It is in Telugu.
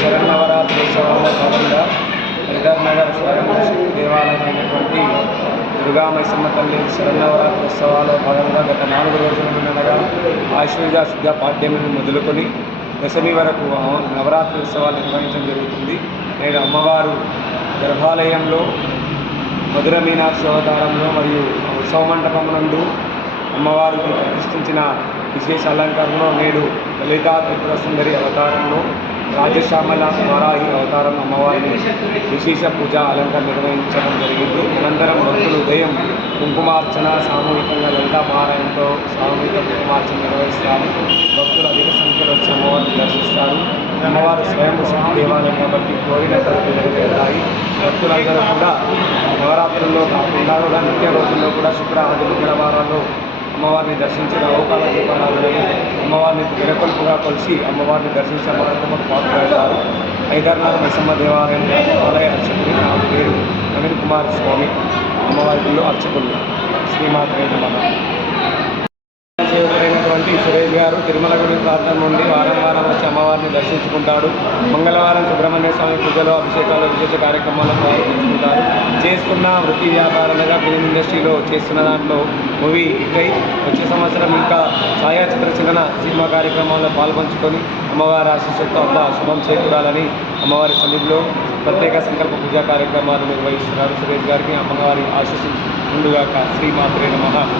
శరన్నవరాత్రోత్సవాల్లో భాగంగా హైదర్నగర్ స్వయం దేవాలయమైనటువంటి దుర్గామైసమ్మ తల్లి శరన్నవరాత్రోత్సవాల్లో భాగంగా గత 4 రోజుల నుండగా ఆశ్వయుజ శుద్ధ పాడ్యమిని మొదలుకొని దశమి వరకు నవరాత్రి ఉత్సవాలు నిర్వహించడం జరుగుతుంది. నేడు అమ్మవారు గర్భాలయంలో మధుర మీనాక్షి అవతారంలో మరియు ఉత్సవ మండపం నందు అమ్మవారికి ప్రతిష్ఠించిన విశేష అలంకరణలో నేడు లలితా త్రిపుర సుందరి అవతారంలో రాజశ్యామల వారాహి అవతారం అమ్మవారిని విశేష పూజా అలంకరణ నిర్వహించడం జరిగింది. అనంతరం భక్తులు ఉదయం కుంకుమార్చన సామూహికంగా లలితా పారాయణంతో సామూహిక కుంకుమార్చన నిర్వహిస్తారు. భక్తులు అధిక సంఖ్యలో వచ్చి అమ్మవారిని దర్శిస్తారు. అమ్మవారు స్వయం శక్తి దేవాలయం కాబట్టి కోరిన తరపు నెరవేరుతాయి. భక్తులందరూ కూడా నవరాత్రుల్లో కాకుండా కూడా నిత్య రోజుల్లో కూడా శుక్ర ఆది మంగళవారాల్లో అమ్మవారిని దర్శించిన అవకాల దీపారాధనలు అమ్మవారిని వెరకొల్పుగా కొలిసి అమ్మవారిని దర్శించే మార్గము పాల్గొంటారు. హైదర్నగర్ మైసమ్మ దేవాలయం ఆలయ అర్చకులు నా పేరు నవీన్ కుమార్ స్వామి. అమ్మవారిలో అర్చకులు శ్రీమాత్రే నమః. సేవకుడైనటువంటి సురేష్ గారు తిరుమలగుడి ప్రాంతం నుండి వారం వచ్చి అమ్మవారిని దర్శించుకుంటాడు. మంగళవారం సుబ్రహ్మణ్య స్వామి పూజలు అభిషేకాలు విశేష కార్యక్రమాలను పాల్గొంచుకుంటారు. చేస్తున్న వృత్తి వ్యాపారాలుగా ఫిలిం ఇండస్ట్రీలో చేస్తున్న దాంట్లో మూవీ ఇకై వచ్చే సంవత్సరం ఇంకా ఛాయాచిత్ర చిన్న సినిమా కార్యక్రమాల్లో పాల్పంచుకొని అమ్మవారి ఆశీస్సులతో అంతా శుభం చేకూరాలని అమ్మవారి సన్నిధిలో ప్రత్యేక సంకల్ప పూజా కార్యక్రమాలు నిర్వహిస్తున్నారు. సురేష్ గారికి అమ్మవారి ఆశీస్సులు ముందుగాక. శ్రీమాత్రే నమః.